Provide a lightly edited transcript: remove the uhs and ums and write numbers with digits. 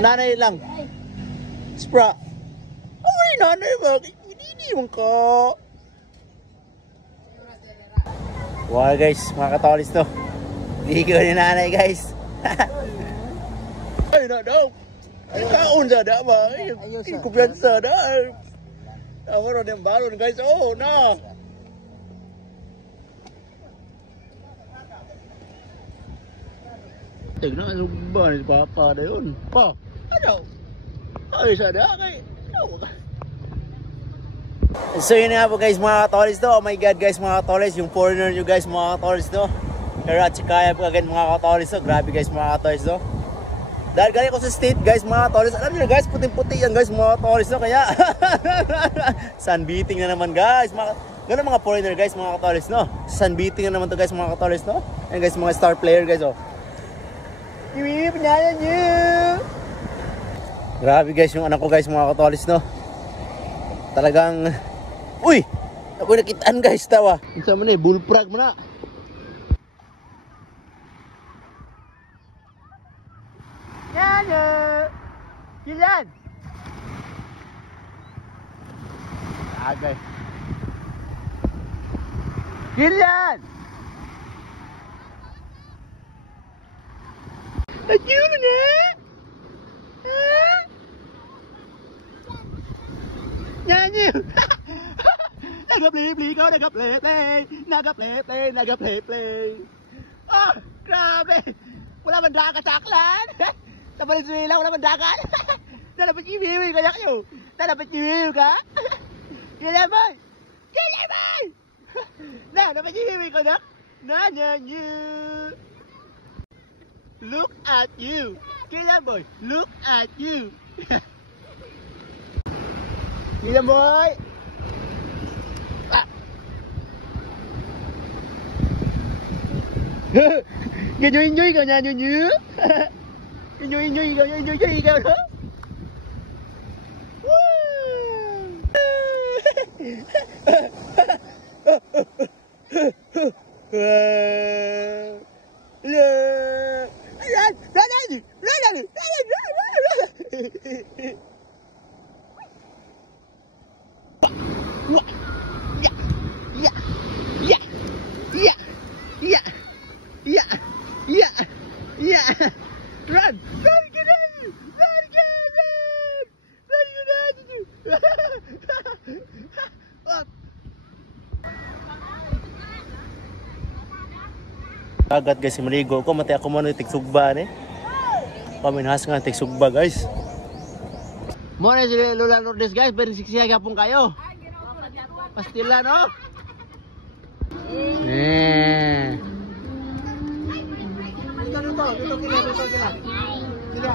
Nanay lang. Spra. Ay, nanay ba? Hindi mo ka. Wow guys, mga katolis to. Ligo ni nanay guys. Ay, na daw. Ay, kaon sa da ba? Ay, kumpiyansa da. Amaro din balon guys. Oh, na. Tignan ang ba ni Papa na yun. Pa, ano? Ay, sada kay. So yun nga po guys mga katolis to. Oh my god guys mga katolis. Yung foreigner nyo guys mga katolis to. Pero at sikaya po agad mga katolis to. Grabe guys mga katolis to. Dahil galing ko sa state guys mga katolis. Alam nyo guys, puting-puti yan guys mga katolis to. Kaya sunbeating na naman guys. Ganun mga foreigner guys mga katolis no. Sunbeating na naman to guys mga katolis no. Ayan guys mga star player guys oh. Pinyayan nyo. Grabe guys yung anak ko guys mga katolis no. Talagang uy! Ako nakitaan guys tawa. Isa mo na bullfrog mo na. Yan! Kilan! Agay. Kilan! Ayun mo na! Nyanyi! Nag-play-play ko, nag-play-play. Oh, grabe! Wala man dagat sa aklan! Sa Valenzuela, wala man dagat! Nalapat i-view ka kayo! Nalapat i-view ka! Kilaman! Kilaman! Nalapat i-view ka na! Nanyanyi! Look at you! Kilaman boy! Look at you! Kilaman boy! Enjoy ka niya, nyo? Enjoy ka na? Run! Agad guys, maligo ko, matay ako man tigsugba ni. Paminhas nga tigsugba guys. Mo na si Lola Lourdes guys, pero siksiya gapon kayo. Pastila no? Dito.